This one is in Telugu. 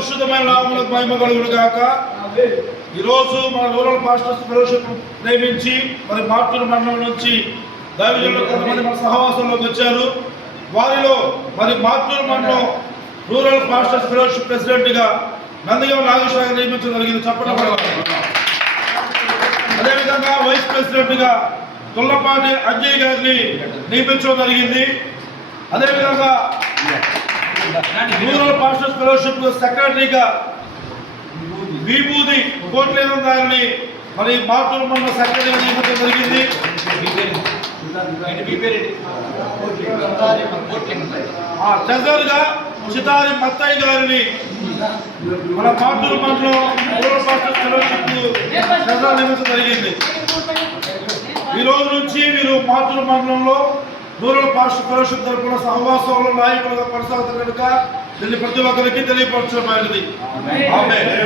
పరిశుద్ధమైన నామములకు మహిమ కలుగును గాక. ఈరోజు మన రూరల్ పాస్టర్స్ ఫెలోషిప్ ప్రేమించి మరి మార్టూరు మండలం నుంచి దైవజనులు కొంతమంది మన సహవాసంలోకి వచ్చారు. వారిలో మరి మార్టూరు మండలం రూరల్ పాస్టర్స్ ఫెలోషిప్ ప్రెసిడెంట్గా నందిగం నాగేశ్వర గారిని నియమించడం జరిగింది. చెప్పడం. అదేవిధంగా వైస్ ప్రెసిడెంట్గా తుల్లపాటి అజయ్ గారిని నియమించడం జరిగింది. అదేవిధంగా రూరల్ పాస్టర్స్ ఫెలోషిప్ సెక్రటరీగా విభూది కోట్లేనం గారిని మరి మార్టూరు మండల సెక్రటరీగా నియమించడం జరిగింది. ట్రెజరర్గా చితారి మత్తయ్య గారిని మన మార్టూరు మండలం రూరల్ పాస్టర్స్ ఫెలోషిప్ ట్రెజరర్ నియమించడం జరిగింది. ఈ రోజు నుంచి మీరు మార్టూరు మండలంలో రూరల్ పాస్టర్ ఫెలోషిప్ తరపున సహవాసంలో నాయకులుగా కొనసాగుతారు కనుక దీన్ని ప్రతి ఒక్కరికి తెలియపరచడం. ఆమేన్.